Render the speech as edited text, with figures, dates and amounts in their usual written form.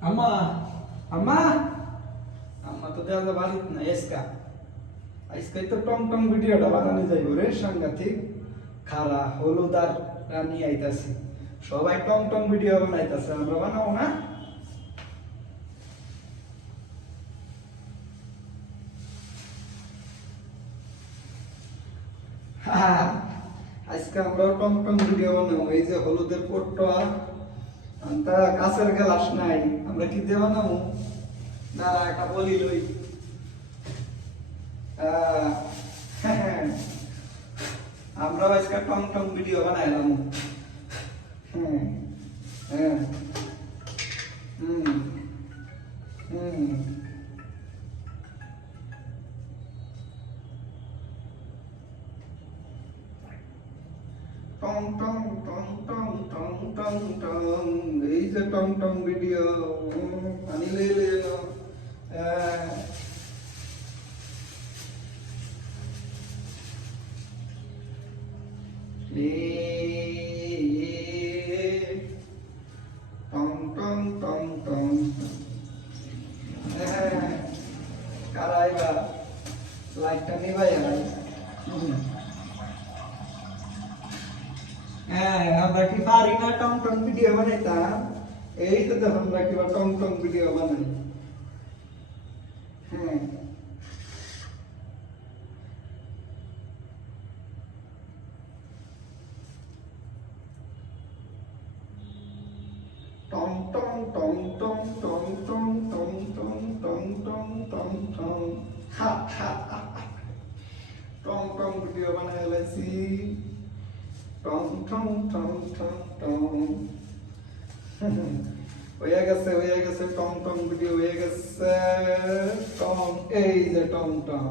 আম্মা আম্মা আম্মা তো দেওয়া বাড়িত না এসকা আজকে তো টং টং ভিডিওটা বানানো যাইব রে সাংঘাতিক খারা হলুদ আর রানী আইতাছে সবাই টং টং ভিডিও বানাইতাছে আমরা বানাবো না আজকে আমরা টং টং ভিডিও বানাবো এই যে হলুদের পোটটা আন্তা কাছের গ্লাস নাই আমরা কি দিয়ে বানাবো দাঁড়া একটা বলি লই আমরা আজকে টং টং ভিডিও বানাইলাম হ্যাঁ হ্যাঁ হুম হুম টং টং টং টং টং টং টং এই যে টং টং ভিডিও পানি লে টং টং টং টং কারাইবা লাইটটা নিবাই আমরা কি পারি না টং টং ভিডিও বানাইতাম এই তো দেখো আমরা কি টং টং ভিডিও বানাই হ্যাঁ টং টং টং টং টং টং টং টং টং টং টং টং হা হা টং টং ভিডিও বানাই লাইছি টং টং টং টং টং হয়ে গেছে টং টং ভিডিও হয়ে গেছে টং এই যে টং টং